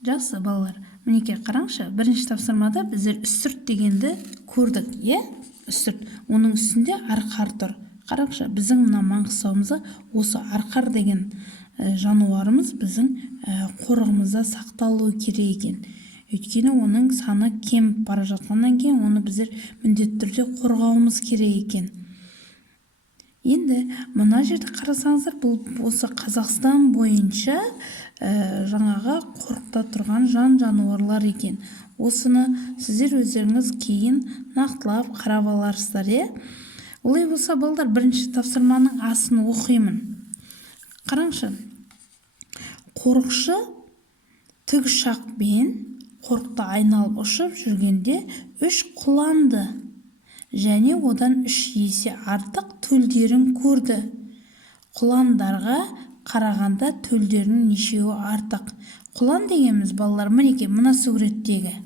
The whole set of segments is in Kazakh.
Жақсы балалар, мінеке қараңызшы, бірінші тапсырмада біздер үстірт дегенді көрдік, үстірт. Оның үстінде арқар тұр. Қараңызшы, біздің мына Маңғыстауымызда осы арқар деген жануарымыз біздің қорығымызда сақталуы керек екен. Өйткені оның саны кеміп бара жатқаннан кейін оны біздер міндетті түрде қорғауымыз керек екен. Енді мына жерде қарасаңыздар, бұл осы Қазақстан бойынша жаңаға қорықта тұрған жануарлар екен. Осыны сіздер өздеріңіз кейін нақтылап қарап аларсыздар, Олай болса, балдар, бірінші тапсырманың асын оқимын. Қараңызшы, қорықшы тікұшақпен қорықты айналып ұшып жүргенде 3 құланды және одан 3 есе артық төлдерін көрді. Құландарға қарағанда төлдерінің нешеуі артық. Құлан дегеніміз, балалар, мінеке мына суреттегі.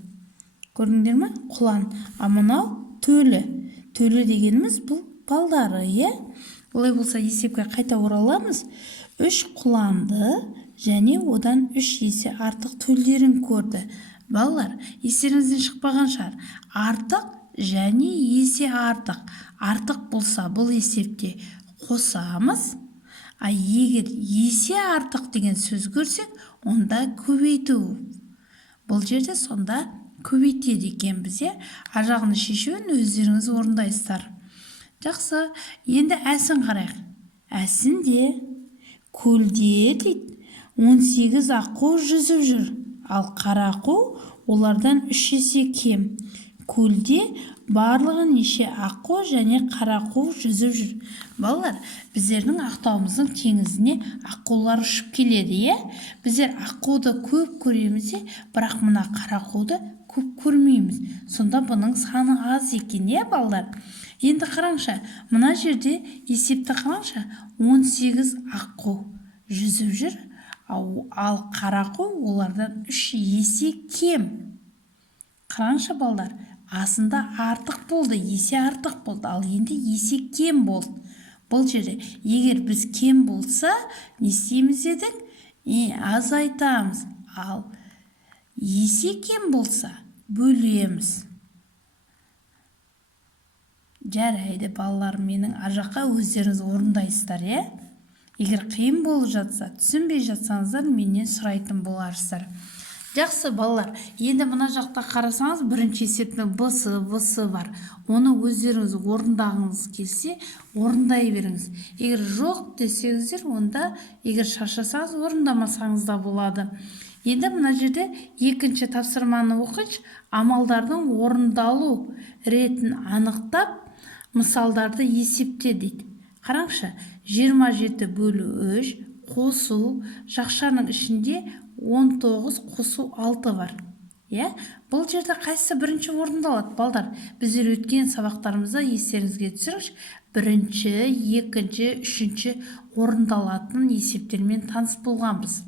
Көрдіңдер ме? Құлан. А мынау төлі. Төлі дегеніміз бұл балдары, Олай болса, есепке қайта ораламыз. 3 құланды және одан 3 есе артық төлдерін көрді. Балалар, естеріңізден шықпаған шығар. Артық және есе артық. Артық болса, бұл есепте қосамыз. А егер есе артық деген сөз көрсек, онда көбейту. Бұл жерде сонда көбейтеді екенбіз, Ажағыны шешуін өздеріңіз орындайсыздар. Жақсы, енді әсін қарайық. Әсінде көлде дейді 18 аққу жүзіп жүр, ал қарақу олардан 3 есе кем. Көлде барлығы неше аққу және қарақу жүзіп жүр. Балалар, біздердің Ақтауымыздың теңізіне аққулар ұшып келеді, Біздер аққуды көп көреміз, бірақ мына қарақуды көп көрмейміз. Сонда бұның саны аз екен, балалар. Енді қараңызшы, мына жерде есепті қараңызшы, 18 аққу жүзіп жүр, ал қарақу олардан 3 есе кем. Қараңызшы, балалар, асында артық болды, есе артық болды, ал енді есе кем болды. Бұл жерде егер біз кем болса, не істейміз едік? Азайтамыз. Ал есе кем болса, бөлеміз. Жарайды, балалар, менің ажаққа өздеріңіз орындайсыздар, Егер қиын болып жатса, түсінбей жатсаңыздар, менен сұрайтын боларсыздар. Жақсы, балалар, енді мына жақта қарасаңыз, бірінші есептің бұсы бар. Оны өздеріңіз орындағыңыз келсе, орындай беріңіз. Егер жоқ десеңіздер, онда егер шаршасаңыз, орындамасаңыз да болады. Енді мына жерде екінші тапсырманы оқыш, амалдардың орындалу ретін анықтап, мысалдарды есепте дейді. Қараңызшы, 27 бөлу 3 қосу, жақшаның ішінде 19 қосу 6 бар. Бұл жерде қайсысы бірінші орындалады, балдар? Біздер өткен сабақтарымызда естеріңізге түсіріңізші, бірінші, екінші, үшінші орындалатын есептермен таныс болғанбыз.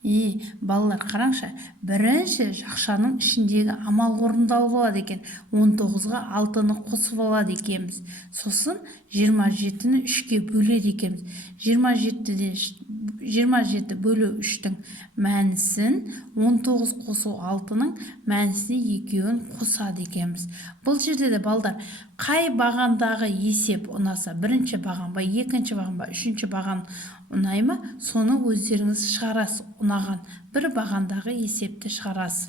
Балалар, қараңызшы, бірінші жақшаның ішіндегі амал орындалып алады екен. 19-ға 6-ны қосып алады екенбіз. Сосын 27-ні 3-ке бөледі екенбіз. 27 бөлу 3-тің мәнісін 19 қосу 6-ның мәнісіне екеуін қосады екенбіз. Бұл жерде де, балдар, қай бағандағы есеп ұнаса, бірінші баған ба, екінші баған ба, үшінші баған ұнай ма, соны өздеріңіз шығарасыз. Ұнаған бір бағандағы есепті шығарасыз.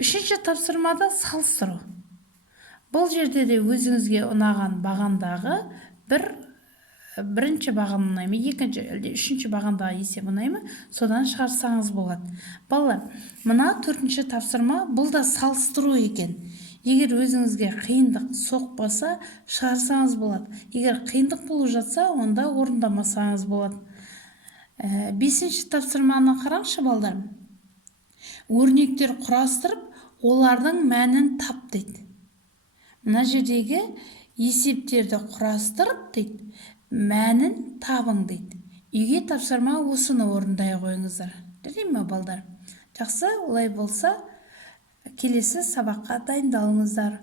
Үшінші тапсырмада салыстыру. Бұл жерде де өзіңізге ұнаған бағандағы бірінші баған ұнай ма, екінші, үшінші бағандағы есеп ұнай ма, содан шығарсаңыз болады. Балалар, мына төртінші тапсырма, бұл да салыстыру екен. Егер өзіңізге қиындық соқпаса, шығарсаңыз болады. Егер қиындық болып жатса, онда орындамасаңыз болады. Бесінші тапсырманы қараңызшы, балдар. Өрнектер құрастырып, олардың мәнін тап дейді. Мына жердегі есептерді құрастырып дейді, мәнін табың дейді. Үйге тапсырма осыны орындай қойыңыздар. Дұрыс ма, балдар? Жақсы, олай болса, келесі сабаққа дайындалыңыздар.